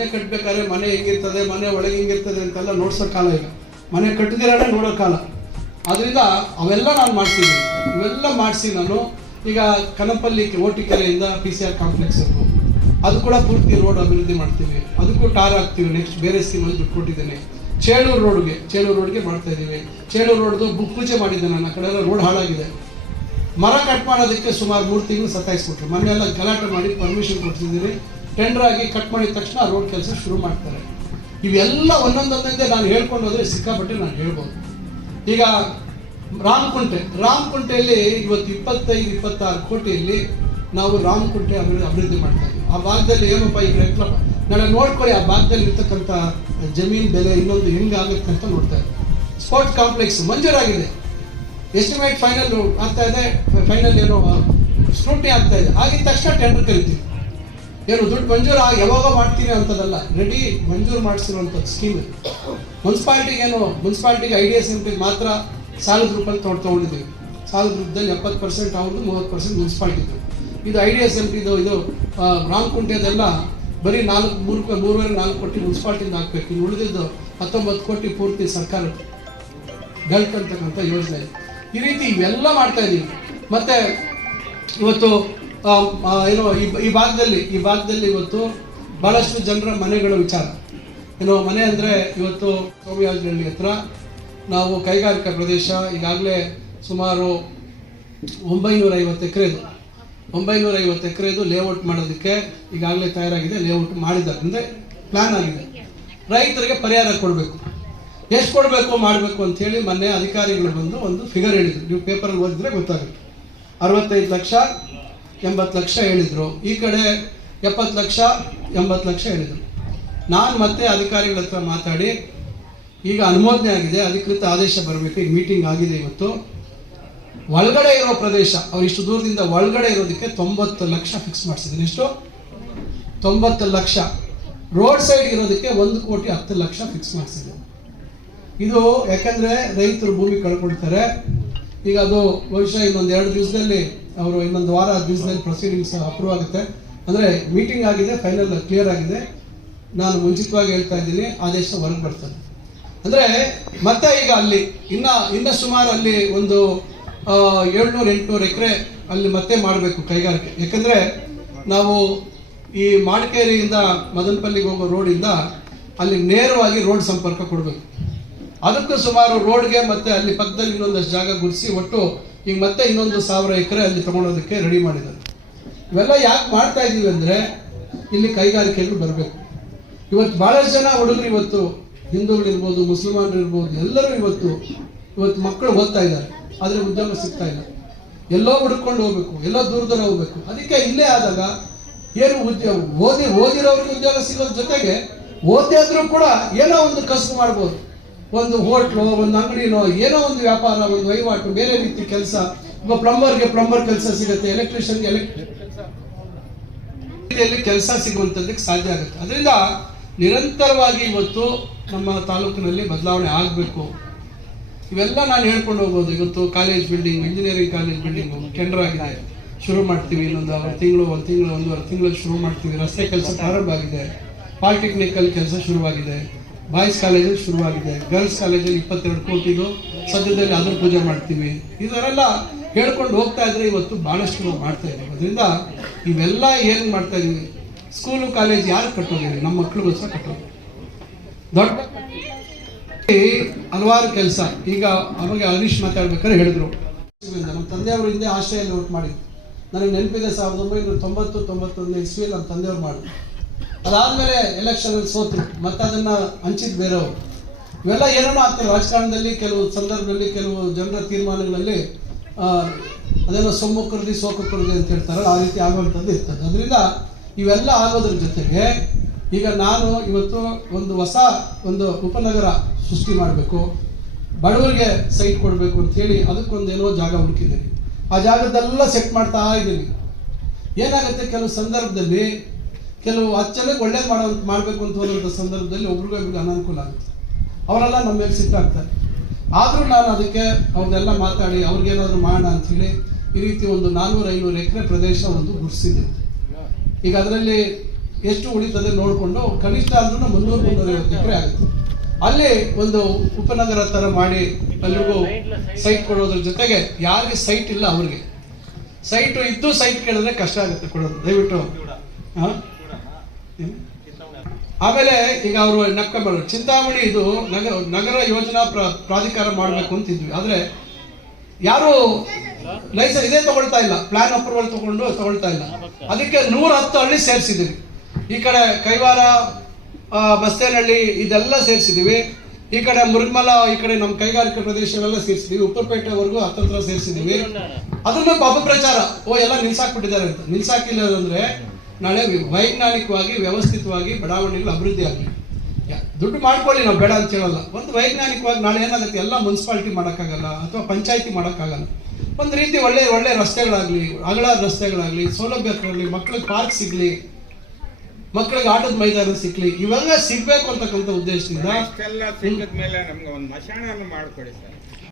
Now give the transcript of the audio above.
ಮನೆ ಕಟ್ಟಬೇಕಾದ್ರೆ ಮನೆ ಹೆಂಗಿರ್ತದೆ, ಮನೆ ಒಳಗೆ ಹೆಂಗಿರ್ತದೆ ಅಂತೆಲ್ಲ ನೋಡ್ಸೋ ಕಾಲ ಈಗ ಮನೆ ಕಟ್ಟಿದಿರಾನೆ ನೋಡೋ ಕಾಲ. ಅದರಿಂದ ಅವೆಲ್ಲ ನಾನು ಮಾಡ್ತೀನಿ ಇವೆಲ್ಲ ಮಾಡಿಸಿ ನಾನು ಈಗ ಕನಪಲ್ಲಿ ಓಟಿಕೆರೆಯಿಂದ ಪಿ ಸಿ ಆರ್ ಕಾಂಪ್ಲೆಕ್ಸ್ ಅದು ಕೂಡ ಪೂರ್ತಿ ರೋಡ್ ಅಭಿವೃದ್ಧಿ ಮಾಡ್ತೀವಿ. ಅದಕ್ಕೂ ಟಾರ್ ಹಾಕ್ತೀವಿ ನೆಕ್ಸ್ಟ್ ಬೇರೆ ಸ್ಕೀಮಲ್ಲಿ ದುಡ್ಡು ಕೊಟ್ಟಿದ್ದೇನೆ. ಚೇಳೂರು ರೋಡ್ಗೆ ಚೇಳೂರು ರೋಡ್ಗೆ ಮಾಡ್ತಾ ಇದ್ದೀವಿ. ಚೇಳೂರು ರೋಡ್ದು ಬುಕ್ ಪೂಜೆ ಮಾಡಿದ್ದೆ ನಾನು. ಆ ಕಡೆ ಎಲ್ಲ ರೋಡ್ ಹಾಳಾಗಿದೆ. ಮರ ಕಟ್ ಮಾಡೋದಕ್ಕೆ ಸುಮಾರು ಮೂರು ತಿಂಗಳು ಸತಾಯಿಸ್ಬಿಟ್ರು. ಮೊನ್ನೆ ಎಲ್ಲ ಗಲಾಟೆ ಮಾಡಿ ಪರ್ಮಿಷನ್ ಕೊಡ್ತಿದ್ದೀನಿ ಟೆಂಡರ್ ಆಗಿ ಕಟ್ ಮಾಡಿದ ತಕ್ಷಣ ರೋಡ್ ಕೆಲಸ ಶುರು ಮಾಡ್ತಾರೆ. ಇವೆಲ್ಲ ಒಂದೊಂದೊಂದೇ ನಾನು ಹೇಳ್ಕೊಂಡು ಹೋದರೆ ಸಿಕ್ಕಾಪಟ್ಟೆ ನಾನು ಹೇಳ್ಬೋದು. ಈಗ ರಾಮಕುಂಟೆ, ರಾಮಕುಂಟೆಯಲ್ಲಿ ಇವತ್ತು ಇಪ್ಪತ್ತೈದು, ಇಪ್ಪತ್ತಾರು ಕೋಟಿಯಲ್ಲಿ ನಾವು ರಾಮಕುಂಟೆ ಅಭಿವೃದ್ಧಿ ಅಭಿವೃದ್ಧಿ ಮಾಡ್ತಾ ಇದ್ದೀವಿ. ಆ ಭಾಗದಲ್ಲಿ ಏನಪ್ಪ ಈಗ ರೆಕ್ಲ ನಾಳೆ ನೋಡ್ಕೊಳ್ಳಿ, ಆ ಭಾಗದಲ್ಲಿ ಇರ್ತಕ್ಕಂಥ ಜಮೀನ್ ಬೆಲೆ ಇನ್ನೊಂದು ಹೆಂಗಾಗುತ್ತೆ ಅಂತ ನೋಡ್ತಾ ಇದ್ದೀವಿ. ಸ್ಪೋರ್ಟ್ಸ್ ಕಾಂಪ್ಲೆಕ್ಸ್ ಮಂಜೂರಾಗಿದೆ. ಎಸ್ಟಿಮೇಟ್ ಫೈನಲ್ ಆಗ್ತಾ ಇದೆ ಫೈನಲ್ ಏನೋ ಸ್ಕ್ರೂಟಿ ಆಗ್ತಾ ಇದೆ. ಆಗಿದ ತಕ್ಷಣ ಟೆಂಡರ್ ಕರಿತೀವಿ ಏನು, ದುಡ್ಡು ಮಂಜೂರು ಯಾವಾಗ ಮಾಡ್ತೀನಿ ಅಂತದಲ್ಲ. ರೆಡಿ ಮಂಜೂರು ಮಾಡಿಸಿರುವಂಥದ್ದು ಸ್ಕೀಮ್ ಇದು. ಮುನ್ಸಿಪಾಲ್ಟಿಗೆ ಏನು ಮುನ್ಸಿಪಾಲ್ಟಿಗೆ ಐಡಿಯಾ ಡಿ ಮಾತ್ರ ಸಾಲದ ರೂಪದಲ್ಲಿ ತೊಗೊಂಡು ತೊಗೊಂಡಿದ್ದೀವಿ. ಸಾಲದ ರೂಪದಲ್ಲಿ ಎಪ್ಪತ್ತು ಪರ್ಸೆಂಟ್ ಅವ್ರದ್ದು, ಮೂವತ್ತು ಪರ್ಸೆಂಟ್ ಮುನ್ಸಿಪಾಲ್ಟಿದು ಇದು ಐಡಿಯಾ ಡಿ ಟಿದು ಇದು ಗ್ರಾಮ ರಾಮಕುಂಟೆದೆಲ್ಲ ಬರೀ ನಾಲ್ಕು, ಮೂರು, ಮೂರುವರೆ, ನಾಲ್ಕು ಕೋಟಿ ಮುನ್ಸಿಪಾಲ್ಟಿಯಿಂದ ಹಾಕ್ಬೇಕು. ಇನ್ನು ಉಳಿದಿದ್ದು ಹತ್ತೊಂಬತ್ತು ಕೋಟಿ ಪೂರ್ತಿ ಸರ್ಕಾರ ಗಲ್ಟ್ ಯೋಜನೆ. ಈ ರೀತಿ ಇವೆಲ್ಲ ಮಾಡ್ತಾ ಇದ್ದೀವಿ ಮತ್ತೆ ಇವತ್ತು ಏನೋ, ಈ ಭಾಗದಲ್ಲಿ ಈ ಭಾಗದಲ್ಲಿ ಇವತ್ತು ಬಹಳಷ್ಟು ಜನರ ಮನೆಗಳ ವಿಚಾರ. ಏನೋ, ಮನೆ ಅಂದರೆ ಇವತ್ತು ಸೋಮಯಾಜನಹಳ್ಳಿ ಹತ್ರ ನಾವು ಕೈಗಾರಿಕಾ ಪ್ರದೇಶ ಈಗಾಗಲೇ ಸುಮಾರು ಒಂಬೈನೂರ ಐವತ್ತು ಎಕರೆದು ಒಂಬೈನೂರ ಐವತ್ತು ಎಕರೆದು ಲೇಔಟ್ ಮಾಡೋದಕ್ಕೆ ಈಗಾಗಲೇ ತಯಾರಾಗಿದೆ ಲೇಔಟ್ ಮಾಡಿದ್ದಾರೆ. ಅಂದರೆ ಪ್ಲ್ಯಾನ್ ಆಗಿದೆ. ರೈತರಿಗೆ ಪರಿಹಾರ ಕೊಡಬೇಕು. ಎಷ್ಟು ಕೊಡಬೇಕು, ಮಾಡಬೇಕು ಅಂಥೇಳಿ ಮೊನ್ನೆ ಅಧಿಕಾರಿಗಳು ಬಂದು ಒಂದು ಫಿಗರ್ ಹೇಳಿದರು. ನೀವು ಪೇಪರಲ್ಲಿ ಓದಿದ್ರೆ ಗೊತ್ತಾಗುತ್ತೆ. ಅರವತ್ತೈದು ಲಕ್ಷ ಎಂಬತ್ತು ಲಕ್ಷ ಹೇಳಿದರು. ಈ ಕಡೆ ಎಪ್ಪತ್ತು ಲಕ್ಷ, ಎಂಬತ್ತು ಲಕ್ಷ ಹೇಳಿದರು. ನಾನು ಮತ್ತೆ ಅಧಿಕಾರಿಗಳ ಹತ್ರ ಮಾತಾಡಿ, ಈಗ ಅನುಮೋದನೆ ಆಗಿದೆ, ಅಧಿಕೃತ ಆದೇಶ ಬರಬೇಕು, ಈಗ ಮೀಟಿಂಗ್ ಆಗಿದೆ ಇವತ್ತು. ಒಳಗಡೆ ಇರೋ ಪ್ರದೇಶ, ಅವ್ರು ಇಷ್ಟು ದೂರದಿಂದ ಒಳಗಡೆ ಇರೋದಕ್ಕೆ ತೊಂಬತ್ತು ಲಕ್ಷ ಫಿಕ್ಸ್ ಮಾಡಿಸಿದ್ದೀನಿ ಎಷ್ಟು? ತೊಂಬತ್ತು ಲಕ್ಷ. ರೋಡ್ ಸೈಡ್ ಇರೋದಕ್ಕೆ ಒಂದು ಕೋಟಿ ಹತ್ತು ಲಕ್ಷ ಫಿಕ್ಸ್ ಮಾಡಿಸಿದ್ದೀನಿ ಇದು ಯಾಕಂದ್ರೆ ರೈತರು ಭೂಮಿ ಕಳ್ಕೊಳ್ತಾರೆ. ಈಗ ಅದು ಬಹುಶಃ ಇನ್ನೊಂದು ಎರಡು ದಿವಸದಲ್ಲಿ ಅವರು ಇನ್ನೊಂದು ವಾರ ದಿವಸದಲ್ಲಿ ಪ್ರೊಸೀಡಿಂಗ್ಸ್ ಅಪ್ರೂವ್ ಆಗುತ್ತೆ. ಅಂದ್ರೆ ಮೀಟಿಂಗ್ ಆಗಿದೆ ಫೈನಲ್ ಕ್ಲಿಯರ್ ಆಗಿದೆ. ನಾನು ಮುಂಚಿತವಾಗಿ ಹೇಳ್ತಾ ಇದ್ದೀನಿ, ಆದೇಶ ಹೊರಗೆ ಬರ್ತದೆ. ಅಂದ್ರೆ ಮತ್ತೆ ಈಗ ಅಲ್ಲಿ, ಇನ್ನ ಇನ್ನ ಸುಮಾರು ಅಲ್ಲಿ ಒಂದು ಏಳ್ನೂರು, ಎಂಟುನೂರು ಎಕರೆ ಅಲ್ಲಿ ಮತ್ತೆ ಮಾಡಬೇಕು ಕೈಗಾರಿಕೆ. ಯಾಕಂದ್ರೆ ನಾವು ಈ ಮಾಡಿಕೇರಿಯಿಂದ ಮದನಪಲ್ಲಿಗೆ ಹೋಗೋ ರೋಡಿಂದ ಅಲ್ಲಿ ನೇರವಾಗಿ ರೋಡ್ ಸಂಪರ್ಕ ಕೊಡಬೇಕು. ಅದಕ್ಕೂ ಸುಮಾರು ರೋಡ್ಗೆ ಮತ್ತೆ ಅಲ್ಲಿ ಪಕ್ಕದಲ್ಲಿ ಇನ್ನೊಂದಷ್ಟು ಜಾಗ ಗುಡಿಸಿ ಒಟ್ಟು ಈಗ ಮತ್ತೆ ಇನ್ನೊಂದು ಸಾವಿರ ಎಕರೆ ಅಲ್ಲಿ ತಗೊಳೋದಕ್ಕೆ ರೆಡಿ ಮಾಡಿದ್ದಾರೆ. ಇವೆಲ್ಲ ಯಾಕೆ ಮಾಡ್ತಾ ಇದ್ದೀವಿ ಅಂದ್ರೆ ಇಲ್ಲಿ ಕೈಗಾರಿಕೆಗಳು ಬರಬೇಕು. ಇವತ್ತು ಭಾಳಷ್ಟು ಜನ ಹುಡುಗರು ಇವತ್ತು ಹಿಂದೂಗಳಿರ್ಬೋದು ಮುಸಲ್ಮಾನರು ಇರ್ಬೋದು, ಎಲ್ಲರೂ ಇವತ್ತು ಇವತ್ತು ಮಕ್ಕಳು ಓದ್ತಾ ಇದ್ದಾರೆ. ಆದರೆ ಉದ್ಯೋಗ ಸಿಗ್ತಾ ಇಲ್ಲ. ಎಲ್ಲೋ ಹುಡ್ಕೊಂಡು ಹೋಗ್ಬೇಕು, ಎಲ್ಲೋ ದೂರದಲ್ಲಿ ಹೋಗ್ಬೇಕು. ಅದಕ್ಕೆ ಇಲ್ಲೇ ಆದಾಗ ಏನು ಉದ್ಯೋಗ ಓದಿ, ಓದಿರೋರಿಗೆ ಉದ್ಯೋಗ ಸಿಗೋದ್ರ ಜೊತೆಗೆ ಓದಿ ಆದ್ರೂ ಕೂಡ ಏನೋ ಒಂದು ಕಸಬು ಮಾಡ್ಬೋದು. ಒಂದು ಹೋಟ್ಲು, ಒಂದು ಅಂಗಡಿನೋ, ಏನೋ ಒಂದು ವ್ಯಾಪಾರ, ಒಂದು ವಹಿವಾಟು, ಬೇರೆ ರೀತಿ ಕೆಲಸ. ಒಬ್ಬ ಪ್ಲಂಬರ್ಗೆ ಪ್ಲಂಬರ್ ಕೆಲಸ ಸಿಗುತ್ತೆ ಎಲೆಕ್ಟ್ರಿಷಿಯನ್ಗೆ ಎಲೆಕ್ಟ್ರಿಕ್ ರೀತಿಯಲ್ಲಿ ಕೆಲಸ ಸಿಗುವಂಥದ್ದಕ್ಕೆ ಸಾಧ್ಯ ಆಗುತ್ತೆ. ಅದರಿಂದ ನಿರಂತರವಾಗಿ ಇವತ್ತು ನಮ್ಮ ತಾಲೂಕಿನಲ್ಲಿ ಬದಲಾವಣೆ ಆಗಬೇಕು. ಇವೆಲ್ಲ ನಾನು ಹೇಳ್ಕೊಂಡು ಹೋಗ್ಬೋದು ಇವತ್ತು college building engineering college building tender ಆಗಿದೆ. ಶುರು ಮಾಡ್ತೀವಿ ಇನ್ನೊಂದು ಆರು ತಿಂಗಳು, ಒಂದು ತಿಂಗಳು, ಒಂದೂವರೆ ತಿಂಗಳು ಶುರು ಮಾಡ್ತೀವಿ. ರಸ್ತೆ ಕೆಲಸ ಪ್ರಾರಂಭ ಆಗಿದೆ. ಪಾಲಿಟೆಕ್ನಿಕಲ್ ಕೆಲಸ ಶುರುವಾಗಿದೆ. ಬಾಯ್ಸ್ ಕಾಲೇಜಲ್ಲಿ ಶುರುವಾಗಿದೆ. ಗರ್ಲ್ಸ್ ಕಾಲೇಜಲ್ಲಿ ಇಪ್ಪತ್ತೆರಡು ಕೋಟಿಗೂ ಸದ್ಯದಲ್ಲಿ ಅದ್ರ ಪೂಜೆ ಮಾಡ್ತೀವಿ. ಇದರೆಲ್ಲ ಹೇಳ್ಕೊಂಡು ಹೋಗ್ತಾ ಇದ್ರೆ ಇವತ್ತು ಭಾಳಷ್ಟು ನಾವು ಮಾಡ್ತಾ ಇದ್ದೀವಿ. ಅದರಿಂದ ಇವೆಲ್ಲ ಏನು ಮಾಡ್ತಾ ಇದೀವಿ ಸ್ಕೂಲು ಕಾಲೇಜ್ ಯಾರು ಕಟ್ಟೋದಿಲ್ಲ. ನಮ್ಮ ಮಕ್ಕಳಿಗೋಸ್ಕರ ಕಟ್ಟೋದು ದೊಡ್ಡ ಹಲವಾರು ಕೆಲಸ. ಈಗ ಅವಾಗ ಹರೀಶ್ ಮಾತಾಡ್ಬೇಕಾದ್ರೆ ಹೇಳಿದ್ರು. ನಮ್ಮ ತಂದೆಯವರು ಹಿಂದೆ ಆಶ್ರಯಲ್ಲಿ ಓಟ್ ಮಾಡಿದ್ರು. ನನಗೆ ನೆನಪಿದೆ, ಸಾವಿರದ ಒಂಬೈನೂರ ತೊಂಬತ್ತು ತೊಂಬತ್ತೊಂದನೇ ಇಸ್ವಿಯಲ್ಲಿ ನಮ್ಮ ತಂದೆಯವರು ಮಾಡಿದ್ರು. ಅದಾದ್ಮೇಲೆ ಎಲೆಕ್ಷನ್ ಅಲ್ಲಿ ಸೋತ್ರು ಮತ್ತೆ ಅದನ್ನ ಹಂಚಿದ್ ಬೇರೆಯವರು. ಇವೆಲ್ಲ ಏನೇನೋ ಆಗ್ತದೆ ರಾಜಕಾರಣದಲ್ಲಿ ಕೆಲವು ಸಂದರ್ಭದಲ್ಲಿ ಕೆಲವು ಜನರ ತೀರ್ಮಾನಗಳಲ್ಲಿ ಅದೇನೋ ಸೊಮ್ಮು ಕರ್ದಿ ಅಂತ ಹೇಳ್ತಾರಲ್ಲ, ಆ ರೀತಿ ಆಗುವಂಥದ್ದು ಇರ್ತದೆ. ಅದರಿಂದ ಇವೆಲ್ಲ ಆಗೋದ್ರ ಜೊತೆಗೆ ಈಗ ನಾನು ಇವತ್ತು ಒಂದು ಹೊಸ ಒಂದು ಉಪನಗರ ಸೃಷ್ಟಿ ಮಾಡಬೇಕು, ಬಡವರಿಗೆ ಸೈಟ್ ಕೊಡಬೇಕು ಅಂತ ಹೇಳಿ ಅದಕ್ಕೊಂದೇನೋ ಜಾಗ ಹುಡುಕಿದ್ದೀನಿ. ಆ ಜಾಗದೆಲ್ಲ ಸೆಟ್ ಮಾಡ್ತಾ ಇದ್ದೀನಿ. ಏನಾಗುತ್ತೆ? ಕೆಲವು ಸಂದರ್ಭದಲ್ಲಿ ಕೆಲವು ಹತ್ತು ಒಳ್ಳೇದು ಮಾಡೋ ಮಾಡಬೇಕು ಅಂತ ಹೋದಂಥ ಸಂದರ್ಭದಲ್ಲಿ ಒಬ್ರಿಗೊಬ್ರಿಗೆ ಅನಾನುಕೂಲ ಆಗುತ್ತೆ. ಅವರೆಲ್ಲ ನಮ್ಮ ಮೇಲೆ ಸಿಟ್ಟಾಗ್ತಾರೆ ಆದರೂ ನಾನು ಅದಕ್ಕೆ ಅವ್ರನ್ನೆಲ್ಲ ಮಾತಾಡಿ, ಅವ್ರಿಗೇನಾದರೂ ಮಾಡೋಣ ಅಂಥೇಳಿ ಈ ರೀತಿ ಒಂದು ನಾನ್ನೂರು ಐನೂರು ಎಕರೆ ಪ್ರದೇಶ ಒಂದು ಗುಡಿಸಿದೆ. ಈಗ ಅದರಲ್ಲಿ ಎಷ್ಟು ಉಳಿತದೆ ನೋಡಿಕೊಂಡು ಕನಿಷ್ಠ ಅಂದ್ರೂ ಮುನ್ನೂರು ಮುನ್ನೂರೈವತ್ತು ಎಕರೆ ಆಗುತ್ತೆ. ಅಲ್ಲಿ ಒಂದು ಉಪನಗರ ಥರ ಮಾಡಿ ಎಲ್ರಿಗೂ ಸೈಟ್ ಕೊಡೋದ್ರ ಜೊತೆಗೆ ಯಾರಿಗೆ ಸೈಟ್ ಇಲ್ಲ ಅವ್ರಿಗೆ. ಸೈಟು ಇದ್ದು ಸೈಟ್ ಕೇಳಿದ್ರೆ ಕಷ್ಟ ಆಗುತ್ತೆ ಕೊಡೋದು. ದಯವಿಟ್ಟು, ಹಾಂ? ಆಮೇಲೆ ಈಗ ಅವರು ನಕ್ಕಂಬರು ಚಿಂತಾಮಣಿ, ಇದು ನಗರ ನಗರ ಯೋಜನಾ ಪ್ರ- ಪ್ರಾಧಿಕಾರ ಮಾಡಬೇಕು ಅಂತಿದ್ವಿ. ಆದರೆ ಯಾರು ಲೈಸೆನ್ಸ್ ಇದೇ ತಗೊಳ್ತಾ ಇಲ್ಲ. ಪ್ಲಾನ್ ಅಪ್ರೂವಲ್ ತಗೊಂಡು ತಗೊಳ್ತಾ ಇಲ್ಲ. ಅದಕ್ಕೆ ನೂರ ಹತ್ತು ಹಳ್ಳಿ ಸೇರಿಸಿದ್ದೀವಿ. ಈ ಕಡೆ ಕೈವಾರ ಬಸ್ತೇನಹಳ್ಳಿ ಇದೆಲ್ಲ ಸೇರಿಸಿದ್ದೀವಿ. ಈ ಕಡೆ ಮುರುಗ್ಮಲ, ಈ ಕಡೆ ನಮ್ಮ ಕೈಗಾರಿಕಾ ಪ್ರದೇಶಗಳೆಲ್ಲ ಸೇರಿಸಿದ್ದೀವಿ. ಉಪ್ಪರಪೇಟೆವರೆಗೂ ಹತ್ತತ್ರ ಸೇರಿಸಿದ್ದೀವಿ. ಅದನ್ನ ಅಪಪ್ರಚಾರ ಓ, ಎಲ್ಲ ನಿಲ್ಸಾಕ್ಬಿಟ್ಟಿದ್ದಾರೆ ಅಂತ. ನಿಲ್ಸಾಕಿಲ್ಲ ಅಂದ್ರೆ ನಾಳೆ ವೈಜ್ಞಾನಿಕವಾಗಿ, ವ್ಯವಸ್ಥಿತವಾಗಿ ಬಡಾವಣೆಗಳು ಅಭಿವೃದ್ಧಿ ಆಗಲಿ. ದುಡ್ಡು ಮಾಡ್ಕೊಳ್ಳಿ, ನಾವು ಬೇಡ ಅಂತ ಹೇಳಲ್ಲ ಒಂದು ವೈಜ್ಞಾನಿಕವಾಗಿ ನಾಳೆ ಏನಾಗುತ್ತೆ? ಎಲ್ಲ ಮುನ್ಸಿಪಾಲಿಟಿ ಮಾಡೋಕ್ಕಾಗಲ್ಲ, ಅಥವಾ ಪಂಚಾಯಿತಿ ಮಾಡೋಕ್ಕಾಗಲ್ಲ. ಒಂದು ರೀತಿ ಒಳ್ಳೆ ಒಳ್ಳೆ ರಸ್ತೆಗಳಾಗಲಿ, ಅಗಲ ರಸ್ತೆಗಳಾಗಲಿ ಸೌಲಭ್ಯಗಳಾಗಲಿ ಮಕ್ಕಳಿಗೆ ಪಾರ್ಕ್ ಸಿಗಲಿ ಮಕ್ಕಳಿಗೆ ಆಟದ ಮೈದಾನ ಸಿಗ್ಲಿ, ಇವೆಲ್ಲ ಸಿಗ್ಬೇಕು ಅಂತಕ್ಕಂಥ ಉದ್ದೇಶದಿಂದ ಮೇಲೆ ನಮ್ಗೆ ಒಂದು ಮಶಾಣ ಮಾಡ್ಕೊಡಿ ಸರ್.